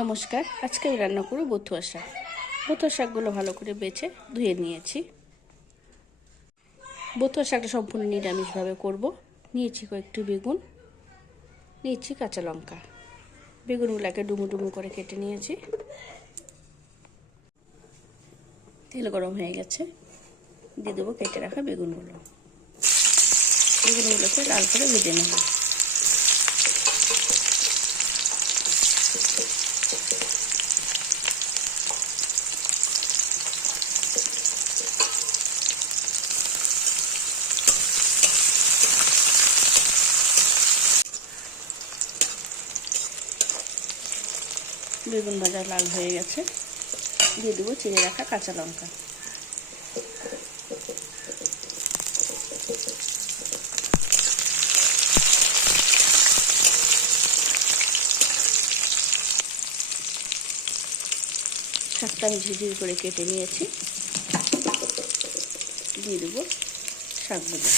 নমস্কার, আজকে আমি রান্না করব বথুয়া শাক। বথুয়া শাকগুলো ভালো করে বেছে ধুয়ে নিয়েছি। বথুয়া শাকটা সম্পূর্ণ নিরামিষভাবে করব। নিয়েছি কয়েকটি বেগুন, নিয়েছি কাঁচা লঙ্কা। বেগুনগুলোকে ডুমু ডুমু করে কেটে নিয়েছি। তেল গরম হয়ে গেছে, দিয়ে দেবো কেটে রাখা বেগুনগুলোকে লাল করে ভেজে নেব। বেগুন ভাজা লাল হয়ে গেছে, দিয়ে দেবো চিড়ে রাখা কাঁচা লঙ্কা। শাকটা আমি ঝিঝির করে কেটে নিয়েছি, দিয়ে দেবো শাকগুলো।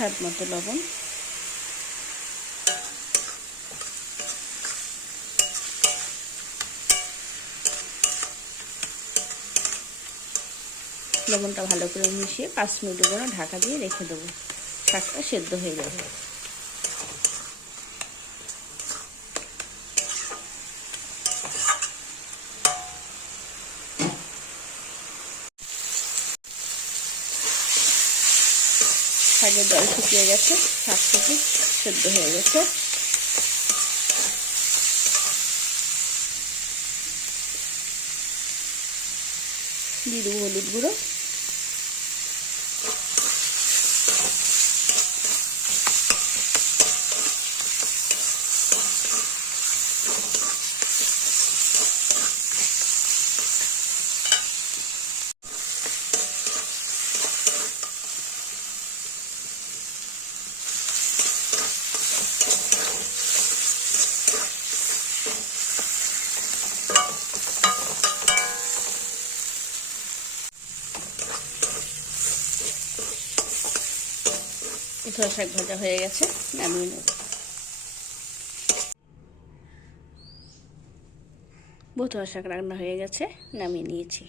স্বাদ মতো লবণ, লবণটা ভালো করে মিশিয়ে 5 মিনিটের জন্য ঢাকা দিয়ে রেখে দেবো। শাকটা সেদ্ধ হয়ে যাবে। শাকের জল শুকিয়ে গেছে, শাক থেকে সেদ্ধ হয়ে গেছে। দিয়ে দেবো হলুদ গুঁড়ো, বথুয়া শাক ভাজা হয়ে গেছে, নামিয়ে নেব। বথুয়া শাক রান্না হয়ে গেছে, নামিয়ে নিয়েছি।